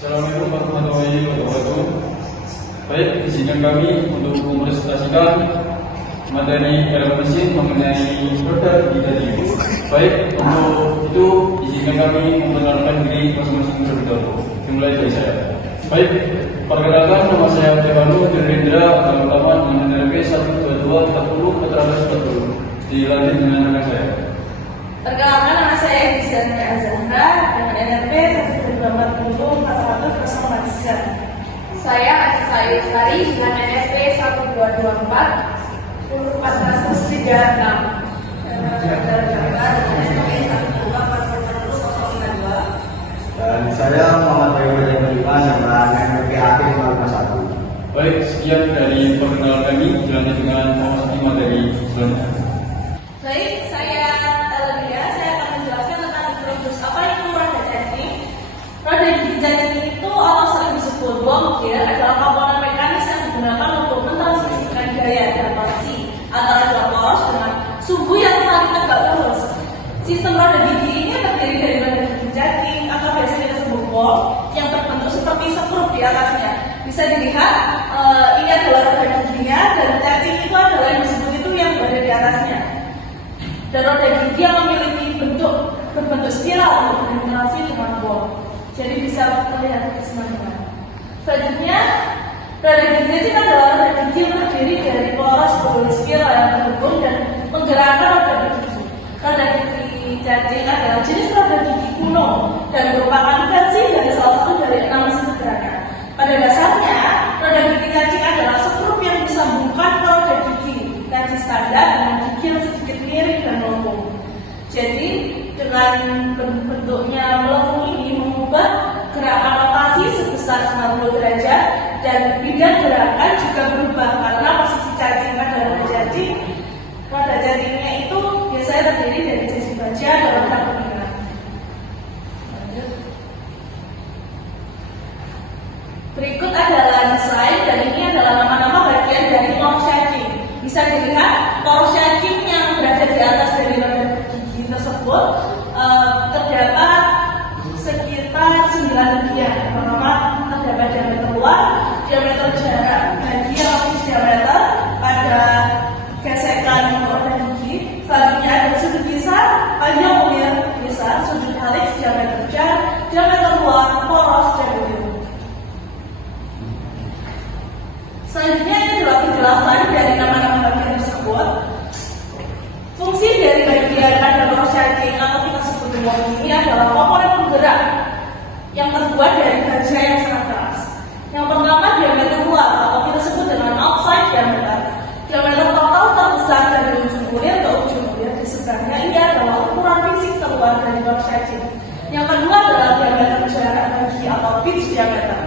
Assalamualaikum warahmatullahi wabarakatuh. Baik, izinkan kami untuk mempresentasikan materi dalam mesin mengenai roda digitasi. Baik, untuk itu izinkan kami memperkenalkan diri masing-masing terlebih dahulu. Dimulai dari saya. Baik, perkenalkan nama saya Devanu Direndra, angkatan utama dengan NRP 122 40 1440. Dilanjut dengan rekan saya. Perkenalkan, nama saya Gisana Azahra dengan NRP 1240 4103. Saya Anissa Yusari dengan NSP 1224 1436. Dan saya Muhammad Bayu Rajamuliman dengan NRP AP 551. Baik, sekian dari perkenalan kami. Dilanjut dengan memasuki materi selanjutnya. Baik, saya Elvia. Saya akan menjelaskan tentang introdus apa itu roda jacking. Roda jacking itu atau sering disebut bom gear adalah komponen mekanis yang digunakan untuk mentransmisikan gaya dan torsi antara dua poros dengan sumbu yang saling tegak lurus. Sistem roda gigi ini terdiri dari roda gigi jacking atau biasanya disebut bom yang terbentuk seperti skrup di atasnya. Bisa dilihat ini adalah roda giginya dan jacking itu adalah yang disebut itu yang berada di atasnya. Dan roda gigi yang memiliki bentuk berbentuk spiral untuk berinteraksi dengan bom. Jadi bisa terlihat di mana-mana. Selanjutnya, roda gigi itu adalah roda gigi yang terdiri dari poros berbentuk spiral yang terhubung dan menggerakkan roda gigi. Roda gigi jacking adalah jenis roda gigi kuno dan merupakan versi dari salah satu dari 6 mesin gerakan. Pada dasarnya, roda gigi jacking adalah skrup yang disambungkan ke roda gigi standar dengan gigi yang sedikit miring dan melengkung. Jadi dengan bentuknya melengkung ini mengubah gerakan rotasi sebesar 90 derajat dan bidang gerakan juga berubah karena posisi cacing pada roda jacking. Roda jacking-nya itu biasanya terdiri dari cacing baja dan roda kuningan. Berikut adalah slide dan ini adalah nama-nama bagian dari poros jacking. Bisa dilihat poros jacking yang berada di atas dari roda gigi tersebut terdapat sekitar 9 bagian. Pertama terdapat diameter luar, diameter jarak bagi lapis diameter pada gesekan roda gigi. Selanjutnya ada sudut kisar, panjang umir kisar, sudut haliks, diameter jar, diameter luar, poros, dan ujung. Selanjutnya ini adalah penjelasan dari nama-nama bagian tersebut. Fungsi dari bagian pada poros jacking atau kita sebut bom ini adalah komponen penggerak yang terbuat dari baja yang sangat keras. Yang pertama diameter luar atau kita sebut dengan outside diameter. Diameter total terbesar dari ujung ulir ke ujung ulir di sebelahnya ini adalah ukuran fisik terluar dari poros jacking. Yang kedua adalah diameter jarak bagi atau pitch diameter.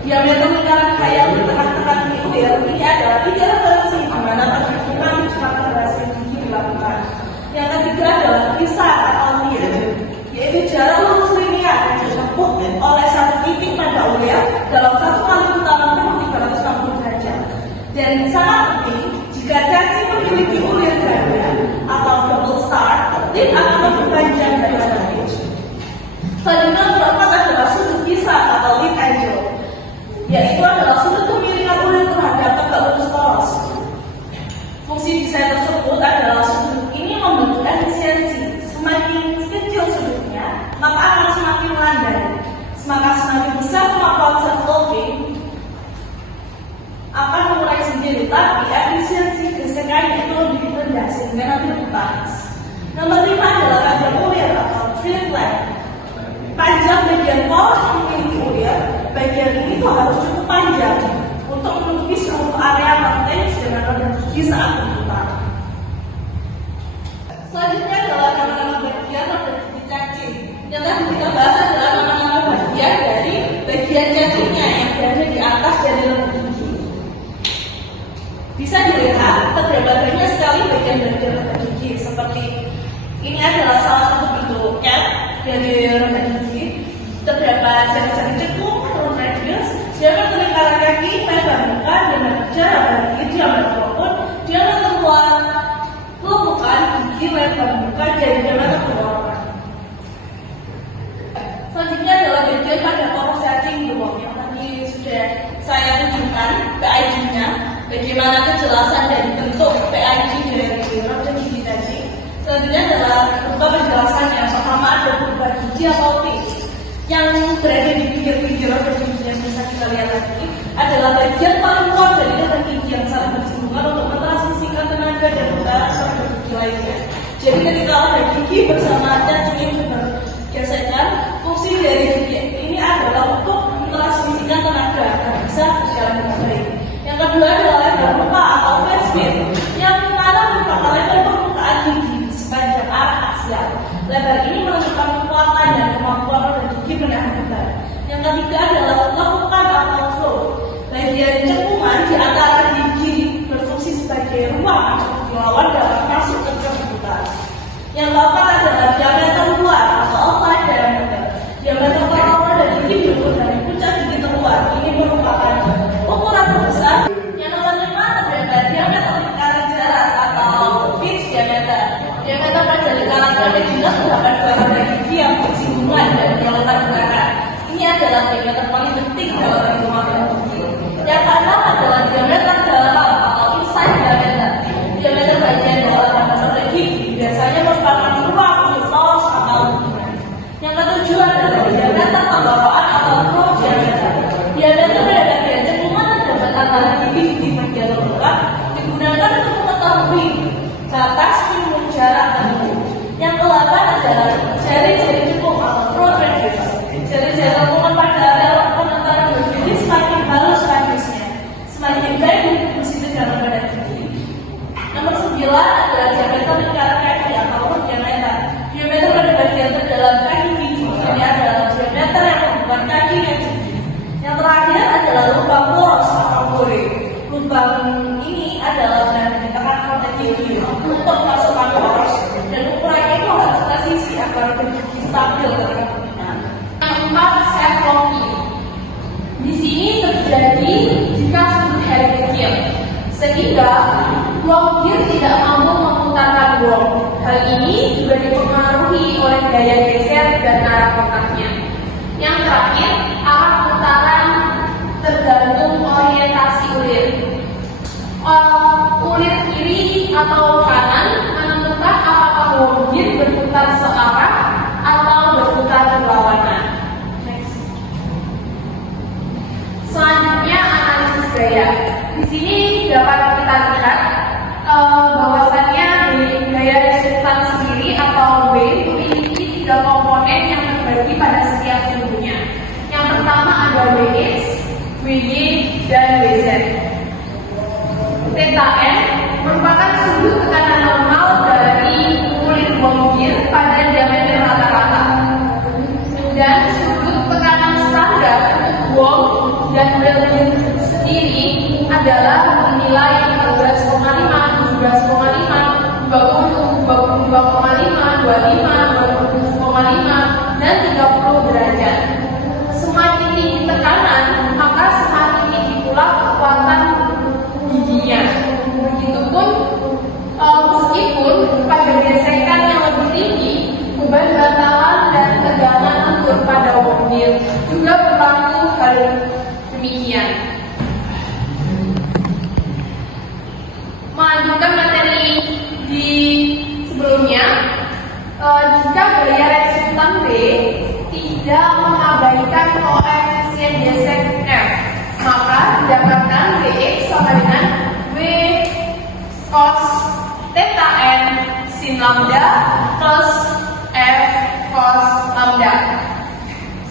Diameter lingkaran khayal di tengah-tengah ulir ini adalah 3 referensi di mana perhitungan kecepatan berhasil gigi dilakukan. Yang ketiga adalah kisar atau lir, yaitu jarak lurus linear yang ditempuh oleh satu titik pada ulir dalam satu kali putaran penuh 360 derajat. Dan sangat penting, jika cacing memiliki ulir ganda atau double start, lir akan lebih panjang daripada pitch. Selanjutnya keempat adalah sudut kisar atau lead angle, yaitu adalah sudut kemiringan ulir terhadap tegak lurus poros. Fungsi desain tersebut adalah sudut ini membentuk efisiensi. Semakin kecil sudutnya, maka akan semakin landai. Semakin besar kemampuan self-loading akan mengurangi sendiri, tapi efisiensi gesekannya itu lebih rendah sehingga nanti lebih panas. Nomor 5 adalah panjang ulir atau field length. Panjang bagian poros yang memiliki ulir, bagian ini tuh harus cukup panjang untuk menutupi seluruh area maintenance dengan roda gigi saat berputar. Selanjutnya adalah nama-nama bagian roda gigi cacing. Yang tadi kita bahas adalah nama-nama bagian dari bagian cacingnya yang berada di atas dari roda gigi. Bisa dilihat terdapat banyak sekali bagian-bagian roda gigi seperti ini adalah salah satu bentuk cap dari roda gigi. Terdapat jari-jari cekung, round radius, diameter lingkaran kaki, lebar muka, diameter jarak bagi, diameter rambut, diameter luar, lubungan gigi, lebar muka, dan diameter tenggorokan. Selanjutnya adalah bagian pada poros cacing di bawah. bagaimana kejelasan dan bentuk PID dari roda gigi tadi. Selanjutnya adalah berupa penjelasannya, apakah ada berupa gigi atau teeth yang berada di pinggir-pinggir roda gigi yang bisa kita lihat tadi adalah bagian paling kuat dari roda gigi yang saling bersinggungan untuk mentransmisikan tenaga dan udara ke roda gigi lainnya. Jadi ketika roda gigi bersama cacing ini bergesekan, fungsi dari gigi ini adalah untuk mentransmisikan tenaga agar bisa berjalan dengan baik. Yang kedua adalah lebar muka atau face fit, yang mana merupakan lebar permukaan gigi sepanjang arah aksial. Lebar ini menunjukkan kekuatan dan kemampuan roda gigi menahan beban. Yang ketiga adalah lekukan atau flow, bagian cekungan di antara gigi berfungsi sebagai ruang untuk melawan darah masuk ke cekungan. Yang keempat adalah diameter luar atau outside diameter. Diameter total roda gigi diukur dari puncak gigi terluar. Ini merupakan ukuran terbesar. Yang nomor 5 terdapat diameter lingkaran jelas atau pitch diameter. Diameter pada lingkaran roda gigi terdapat dua roda gigi yang bersinggungan dan dilakukan belakang. Ini adalah diameter paling penting dalam perhitungan roda gigi. Yang keenam adalah diameter dalam atau inside diameter. Diameter bagian dalam roda gigi biasanya merupakan ruang usus atau hubungan. Yang ketujuh adalah diameter tenggorokan atau throat diameter. Diameter pada bagian cekungan terdapat antara gigi di bagian lengkap digunakan untuk mengetahui batas minimum jarak tempuh. Yang ke-8 adalah jari-jari cekung atau throat radius. Jari-jari cekungan pada area lengkap antara dua gigi semakin halus radiusnya, semakin baik fungsi tegangan pada gigi. Nomor 9 adalah diameter lingkaran kaki atau root diameter. Diameter pada bagian terdalam kaki gigi ini adalah diameter yang membuat kaki dan gigi. Yang terakhir adalah lubang poros atau pore. Lubang ini adalah yang ditekan roda gigi untuk masukkan poros, dan ukurannya itu harus presisi agar roda gigi stabil dalam penggunaan. Yang keempat, set locking. Di sini terjadi jika sudut head kecil, sehingga lock gear tidak mampu memutarkan wheel. Hal ini juga dipengaruhi oleh gaya geser dan arah kontaknya. Yang terakhir, arah putaran tergantung orientasi ulir. Ulir kiri atau kanan menentukan apakah lock gear berputar searah atau berputar berlawanan. Selanjutnya, analisis gaya. Di sini dapat kita lihat bahwasannya gaya resultan sendiri atau W memiliki 3 komponen yang terbagi pada setiap sudutnya. Yang pertama ada WX, WY, dan WZ. Theta N merupakan sudut tekanan normal dari kulit bongkir pada diameter rata-rata, dan sudut tekanan standar untuk wong dan wheel sendiri adalah dinilai 14,5, 17,5, 20, 22,5, 25, 27,5, dan 30 derajat. Semakin tinggi tekanan, maka semakin tinggi pula kekuatan giginya. Begitupun meskipun pada gesekan yang lebih tinggi, beban bantalan dan tegangan lentur pada wongir juga berlaku hal demikian. Melanjutkan materi di sebelumnya, jika gaya resultan B tidak mengabaikan koefisien gesek F, maka didapatkan Bx sama dengan W cos theta N sin lambda plus F cos lambda.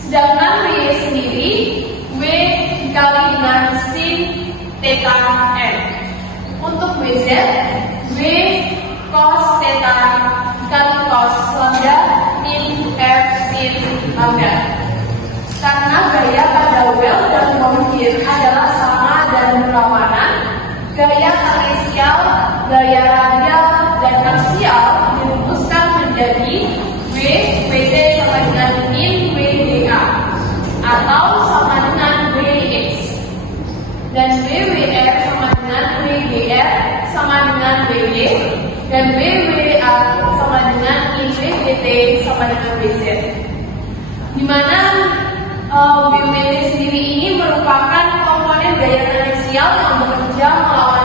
Sedangkan W sendiri W dikali dengan sin theta N. Untuk WZ, W cos theta dikali cos lambda min F sin lambda. Karena gaya pada well dan bongkir adalah sama dan berlawanan, gaya aksial, gaya radial, dan aksial dirumuskan menjadi W WT sama dengan min WDA atau sama dengan WX, dan WWR sama dengan WGR sama dengan WY, dan WWA sama dengan WWT sama dengan WZ. Di mana WWT sendiri ini merupakan komponen gaya aksial yang bekerja melawan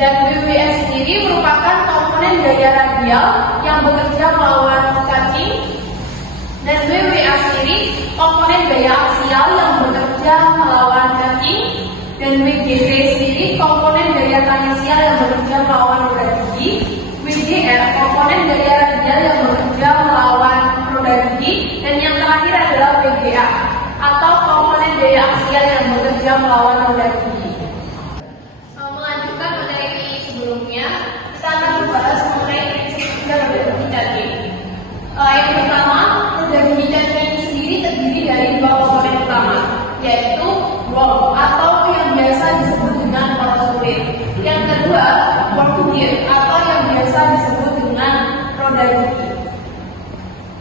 Dan WWS sendiri merupakan komponen gaya radial yang bekerja melawan cacing. Dan WWA sendiri komponen gaya aksial yang bekerja melawan cacing. Dan WGV sendiri komponen gaya tangensial yang bekerja melawan roda gigi. WGR komponen gaya radial yang bekerja melawan roda gigi. Dan yang terakhir adalah WGA atau komponen gaya aksial yang bekerja melawan roda gigi. Melanjutkan materi sebelumnya, kita akan membahas mengenai prinsip tiga roda gigi cacing. Yang pertama, roda gigi cacing ini sendiri terdiri dari dua komponen utama, yaitu worm atau yang biasa disebut dengan porosulit. Yang kedua, worm gear atau yang biasa disebut dengan roda gigi.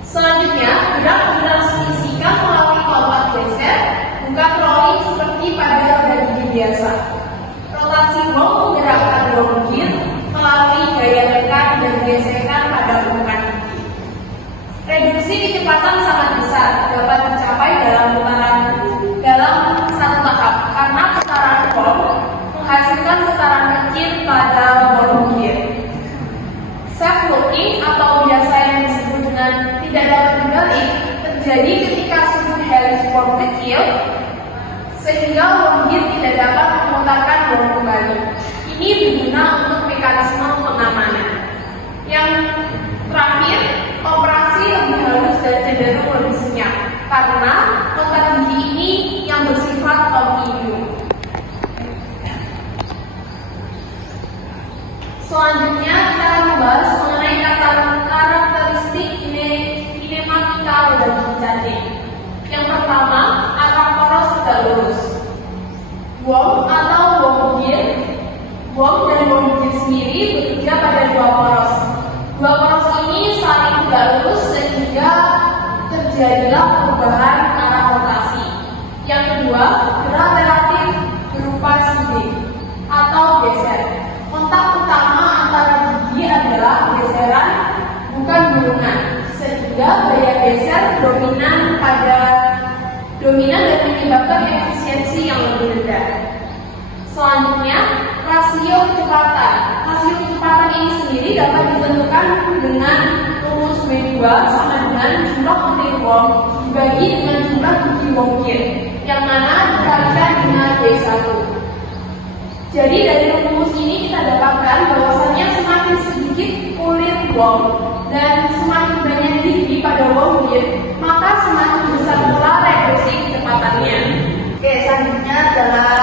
Selanjutnya, gerak ditransmisikan melalui kompak geser, bukan rolling seperti pada roda gigi biasa. Rotasi worm menggerakkan worm gear melalui gaya tekan dan gesekan pada permukaan gigi. Reduksi kecepatan sangat besar dapat dicapai dalam satu tahap karena putaran worm menghasilkan putaran kecil pada worm gear. Self locking atau biasa yang disebut dengan tidak dapat dibalik terjadi ketika sudut helix worm kecil sehingga worm gear tidak dapat memutarkan worm kembali. Ini berguna untuk mekanisme pengamanan. Yang terakhir, operasi lebih halus dan cenderung lebih senyap karena kontak gigi ini yang bersifat kontinu. Selanjutnya kita akan membahas mengenai karakteristik kinematika roda gigi cacing. Yang pertama, akar poros tidak lurus. Worm atau worm gear, worm dan worm gear sendiri bekerja pada dua poros. Dua poros ini saling tidak lurus sehingga terjadilah perubahan arah rotasi. Yang kedua, gerak relatif berupa sidik atau geser. Kontak utama antara gigi adalah geseran, bukan gulungan, sehingga gaya geser dominan dan menyebabkan efisiensi yang lebih rendah. Selanjutnya, rasio kecepatan. Rasio kecepatan ini sendiri dapat ditentukan dengan rumus B2 sama dengan jumlah unit worm dibagi dengan jumlah gigi worm gear, yang mana dikalikan dengan B1. Jadi dari rumus ini kita dapatkan bahwasanya semakin sedikit kulit worm dan semakin banyak gigi pada worm gear, maka semakin besar pula reduksi kecepatannya. Oke, selanjutnya adalah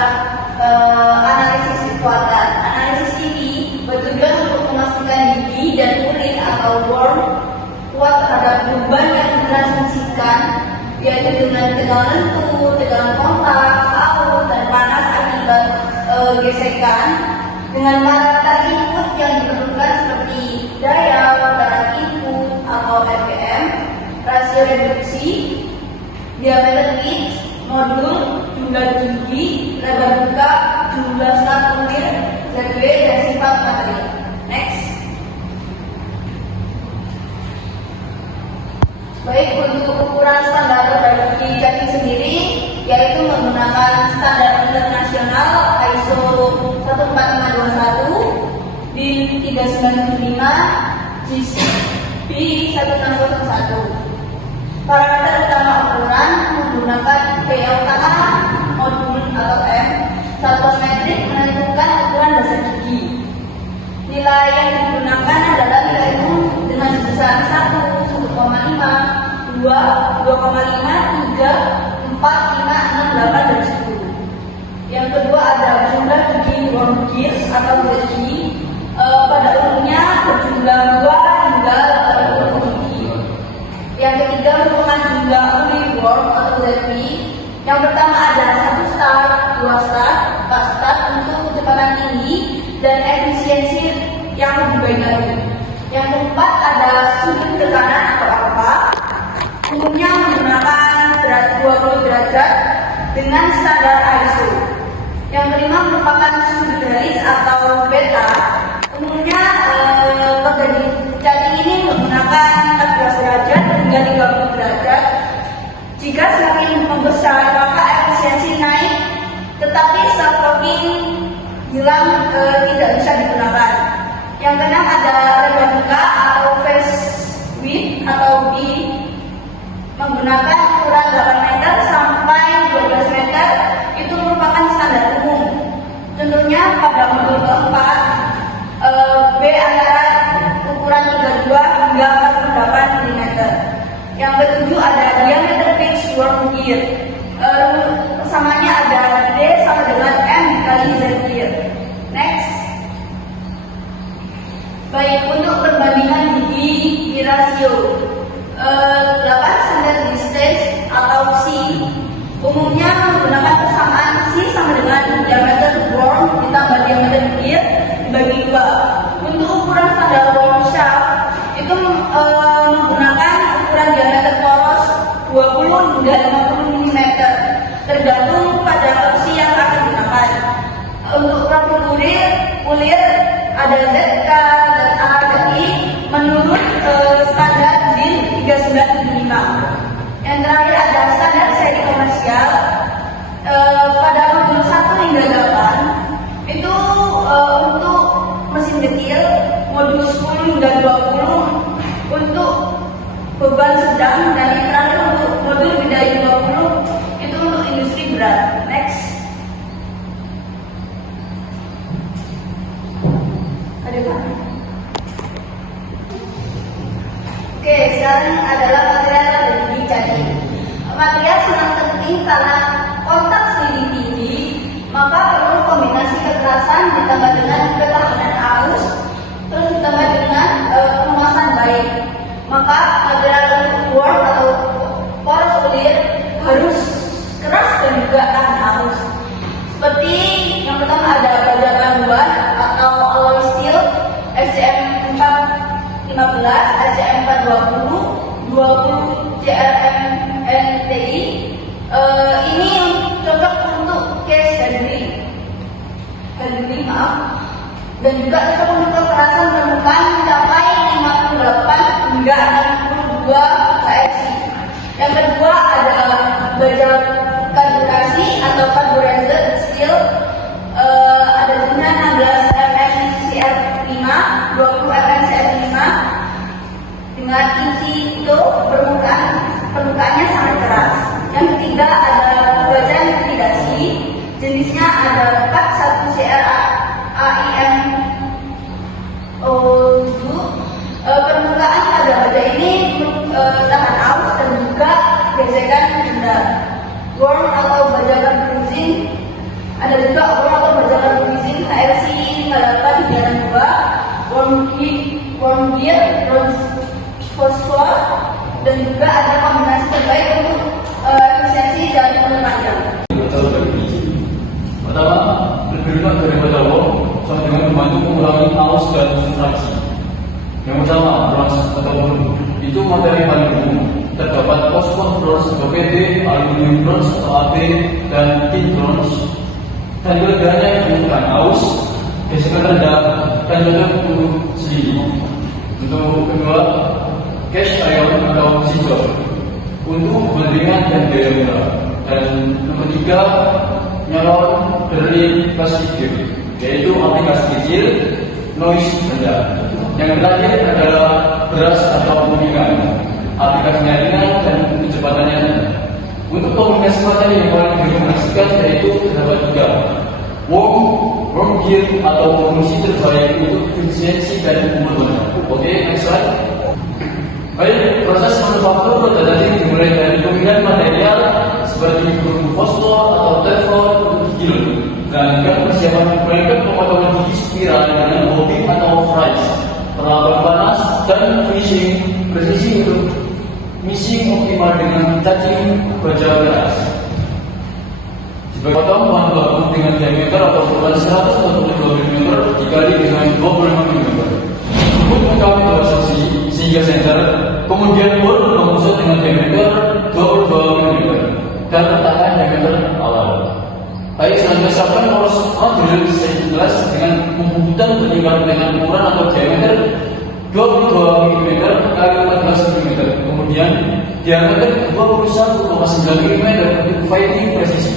analisis kekuatan. Analisis ini bertujuan untuk memastikan gigi dan kulit atau worm kuat terhadap beban yang ditransmisikan, yaitu dengan tegangan lentur, tegangan kontak, arus, dan panas akibat gesekan, dengan parameter input yang diperlukan seperti daya, putaran input atau RPM, rasio reduksi, diameter pitch, modul, jumlah gigi, lebar buka, jumlah serat kulit, ZW, dan sifat materi. Next. Baik, untuk ukuran standar roda gigi cacing sendiri, yaitu menggunakan standar internasional ISO 14521, DIN 3975, GCB 1601. Parameter utama ukuran menggunakan PLKA, modul atau M, satuan metrik menentukan ukuran dasar gigi. Nilai yang digunakan adalah nilai umum dengan sebesar 1, 1,5, 2, 2,5, 3, 4, 5, 6, 8, dan 10. Yang kedua ada jumlah gigi worm gear atau gigi, pada umumnya berjumlah 2 hingga 80 gigi. Yang ketiga merupakan jumlah unit worm atau ZW. Yang pertama ada 1 start, 2 start, 4 start untuk kecepatan tinggi dan efisiensi yang lebih baik lagi. Yang keempat ada sudut tekanan atau alfa, umumnya menggunakan 20 derajat dengan standar ISO. Yang kelima merupakan sudut helix atau beta, umumnya cacing ini menggunakan 14 derajat hingga 30 derajat. Jika semakin membesar maka efisiensi naik, tetapi self locking hilang tidak bisa digunakan. Yang keenam ada lebar buka atau face width atau B, menggunakan ukuran 8 meter sampai 12 meter. Itu merupakan standar umum. Contohnya pada modul keempat, B antara ukuran 32 hingga 48 mm. Yang ketujuh ada diameter pitch worm gear. Samanya ada D sama dengan M dikali Z gear. Next. Baik, untuk perbandingan gigi rasio 8 standar distance atau C umumnya menggunakan persamaan C sama dengan diameter worm ditambah diameter gear dibagi 2. Untuk ukuran standar worm shaft itu menggunakan ukuran diameter poros 20 hingga 50 mm tergantung pada opsi yang akan digunakan. Untuk profil kulir ada ZK, ZA, ZI menurut standar DIN 3975. Yang terakhir ada standar seri komersial pada modul 1 hingga 8 itu untuk mesin kecil, modul 10 hingga 20 untuk beban sedang, dan yang terakhir untuk modul lebih dari 20 itu untuk industri berat. Next. Ada apa? Oke, sekarang adalah material yang jadi. Material sangat penting karena kontak selidik tinggi, maka perlu kombinasi kekerasan ditambah dengan ketahanan arus, terus ditambah dengan penguasaan baik. Maka material untuk worm atau poros kulit harus keras dan juga tahan arus. Seperti yang pertama ada baja panduan atau alloy steel SCM 415, SCM 420, 20 CRM NTI. Ini cocok untuk case handling, maaf. Dan juga cocok untuk kekerasan permukaan mencapai 58 hingga 62 KFC. Yang kedua adalah baja karburasi atau carbureted steel, ada jenisnya 16 MSCF5, 20 MSCF5 dengan inti itu permukaannya sangat keras. Yang ketiga ada baja intimidasi, jenisnya ada 41 CR AIM O7. Permukaan pada baja ini tahan arus dan juga gesekan benda. Worm atau baja cruising, ada juga worm atau baja cruising HRC 5832, worm gear, fosfor, dan juga ada kombinasi terbaik untuk efisiensi dan umur panjang. Pertama, bergerak dari baja worm sama dengan membantu mengurangi arus dan kontraksi. Yang pertama, bronze atau worm itu materi paling umum. Terdapat fosfor bronze atau PT, aluminium bronze atau AP, dan tin bronze. Dan kelebihannya menggunakan arus, gesekan rendah, dan cocok untuk sendiri. Untuk kedua, cast iron atau sijor untuk kepentingan dan daya murah. Dan yang ketiga, nyalon dari plastik, yaitu aplikasi kecil, noise rendah. Yang terakhir adalah beras atau kuningan, aplikasinya ringan dan kecepatannya rendah. Untuk kombinasi materi yang paling direkomendasikan yaitu terdapat 3: worm gear atau fungsi terbaik untuk efisiensi dan umur panjang. Oke, next slide. Baik, proses manufaktur roda daging dimulai dari pemilihan material seperti gigi fosfor atau teflon untuk gigi, dan juga persiapan proyek pemotongan gigi spiral dengan bobbing atau fries, perlakuan panas, dan finishing presisi untuk missing optimal dengan cacing baja keras. Dipotong bahan baku dengan diameter atau ukuran 142 mm dikali dengan 25 mm. Untuk mengkawin dua sisi sehingga center, kemudian bor mengusut dengan diameter 22 mm dan letakkan diameter awal. Baik, selanjutnya siapkan poros modul seri kelas dengan pembubutan berimbang dengan ukuran atau diameter 22 mm kali 14 mm. Kemudian diameter 21,9 mm untuk fighting presisi.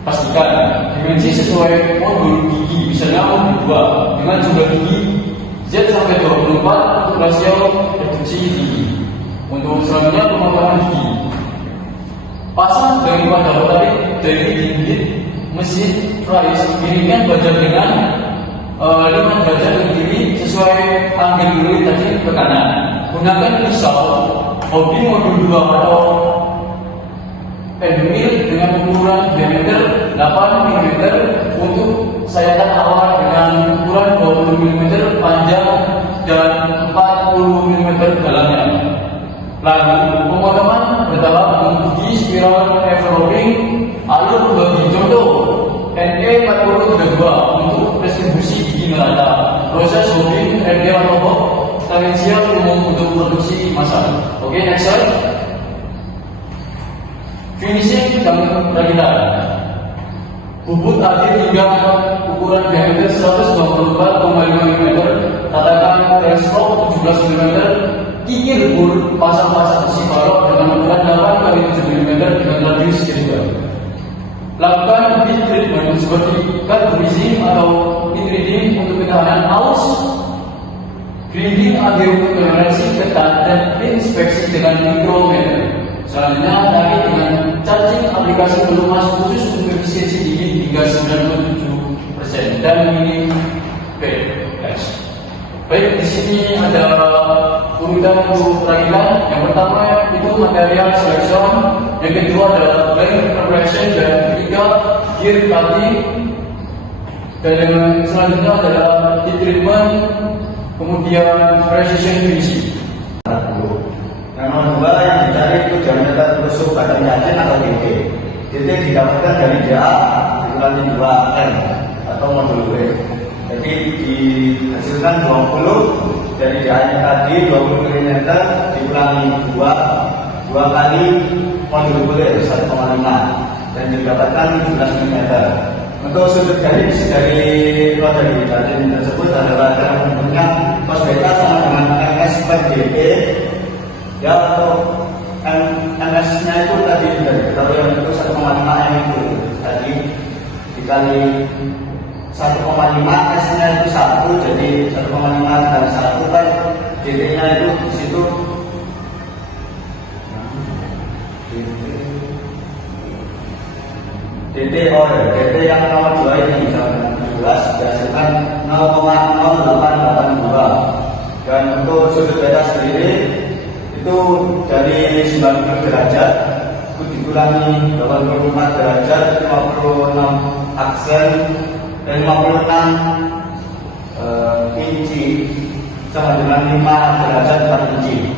Pastikan dimensi sesuai modul gigi bisa nyambung dua dengan jumlah gigi Z sampai 24 untuk rasio reduksi gigi. Untuk selanjutnya pemaparan gigi. Pasang daripada tarik dari dinding mesin fries, piringkan baja dengan 5 derajat ke kiri sesuai angle dulu tadi ke kanan. Gunakan pisau hobi modul 2 atau penmil dengan ukuran diameter 8 mm untuk sayatan awal dengan ukuran 20 mm panjang dan 40 mm dalamnya. Lalu pemotongan bertahap mengikuti spiral enveloping alur bagi contoh NE4032 untuk distribusi gigi merata. Proses holding RD atau box tangensial umum untuk produksi massal. Oke, next slide. Finishing dan rakitan. Bubut akhir hingga ukuran diameter 124,5 mm, tatakan teleskop 17 mm, kikir bur pasang-pasang besi balok dengan ukuran 8 x 7 mm dengan radius kira. Lakukan heat treatment seperti carbonizing atau heat reading untuk ketahanan aus, grinding agar untuk toleransi ketat, dan inspeksi dengan mikrometer. Selanjutnya lagi dengan cacing aplikasi pelumas khusus untuk efisiensi gigi hingga 97% dan minim pH. Baik, di sini ada urutan untuk perakitan. Yang pertama itu material selection, yang kedua adalah blend preparation, dan ketiga gear cutting, dan yang selanjutnya adalah heat treatment, kemudian precision finishing. Yang kedua yang dicari itu diameter tusuk badan cacing atau DT. DT didapatkan dari DA dikurangi 2M atau modul W. Jadi dihasilkan 20 dari DA nya tadi 20 mm dikurangi 2 kali modul W 1,5 dan didapatkan 17 mm. Untuk sudut garis dari roda gigi cacing tersebut adalah bentuknya cos beta sama dengan MS per DT. Ya, untuk MS-nya itu tadi dari ketahui yang itu 1,5 M itu tadi dikali 1,5, S-nya itu 1, jadi 1,5 kali 1 kan DT-nya itu di situ DT yang nomor 2 ini misalnya 17 dihasilkan 0,0882 dan untuk sudut beta sendiri itu dari 90 derajat itu dikurangi 84 derajat 56 aksen dan 56 inci sama dengan 5 derajat 4 inci.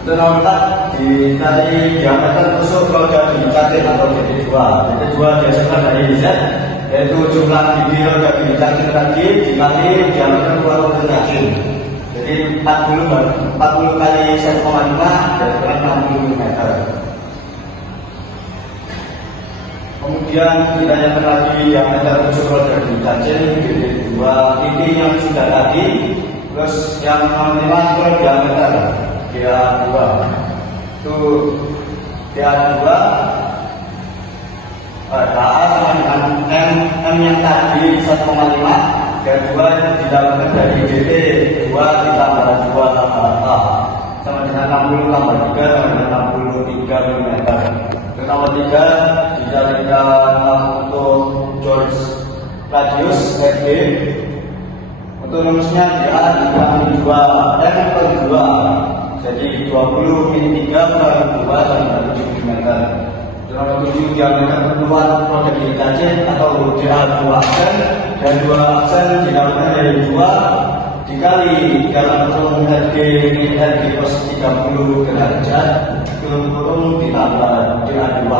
Untuk nomor 4 dicari diameter tusuk roda gigi cacing atau DT2. DT2 dihasilkan dari Z, yaitu jumlah gigi roda gigi cacing tadi dikali diameter roda cacing. Jadi 40 kali 1,5 dan 60 mm. Kemudian kita nyatakan lagi diameter tusuk roda gigi cacing DT2 ini yang sudah tadi, terus yang nomor 5 itu diameter DA2 itu DA2 DA sama dengan M yang tadi 1,5 dan 2 didapatkan dari DT 2 ditambah 2 tambah A sama dengan 60 tambah 3 sama dengan 63 mm. Untuk nomor 3 dicarikan untuk George radius RD. Untuk rumusnya DA dikurangi 2 M per 2, jadi 20 min 3 per 2 sama dengan 7 mm. Nomor 7 diameter keluar roda gigi cacing atau DA2 aksen dan 2 aksen didapatkan dari 2 dikali dalam kurung RD min RD cos 30 derajat kurung ditambah DA2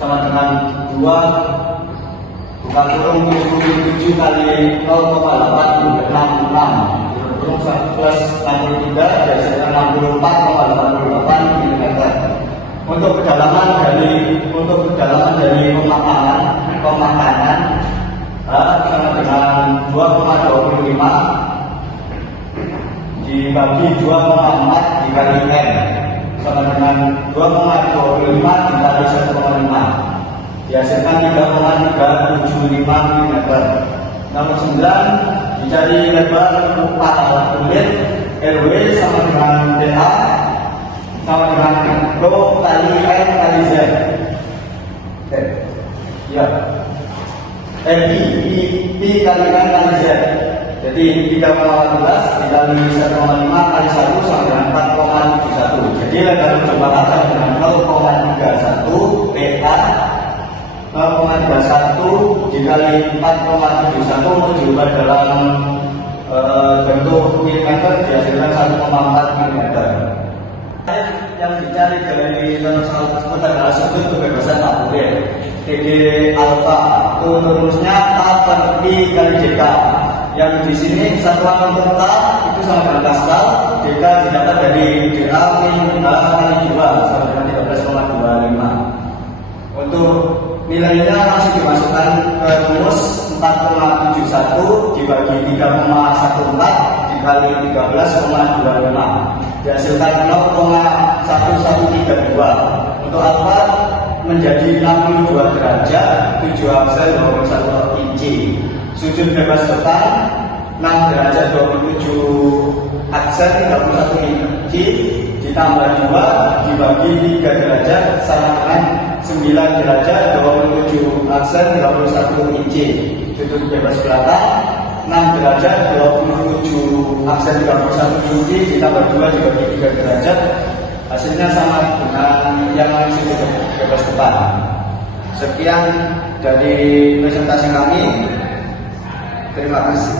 sama dengan 2 buka kurung 77 kali 0,866 kurung plus 63 jadi 64,88 mm. Untuk kedalaman dari pemakanan sama dengan 2,25 dibagi 2,4 dikali M sama dengan 2,25 dikali 1,5 di dihasilkan 3,375 mm. Nomor 9 dicari lebar paha kulit RW sama dengan DA sama dengan Rho kali M kali Z. Oke, ya. P kali N kali Z. Jadi 3,14 dikali 1,5 kali 1 sama dengan 4,71. Jadi lebar ujung paha sama dengan 0,31 PA 0,31 dikali 4,71 diubah dalam bentuk milimeter dihasilkan 1,4 mm. Yang dicari dari soal tersebut adalah sudut kebebasan akurat TD alfa itu rumusnya A per I kali DK. Yang di sini satuan untuk K itu sama dengan Pascal, DK didapat dari DA min H kali 2 sama dengan 13,25. Untuk nilainya langsung dimasukkan ke rumus 4,71 dibagi 3,14 dikali 13,25 dihasilkan 0,1132. Untuk alfa menjadi 62 derajat 7 aksen 21 inci. Sudut bebas tekan 6 derajat 27 aksen 31 inci ditambah 2 dibagi 3 derajat sama dengan 9 derajat 27 aksen 31 inci. Sudut bebas belakang 6 derajat 27 aksen 31 inci ditambah 2 dibagi 3 derajat, hasilnya sama dengan yang sudut bebas depan. Sekian dari presentasi kami. Terima kasih.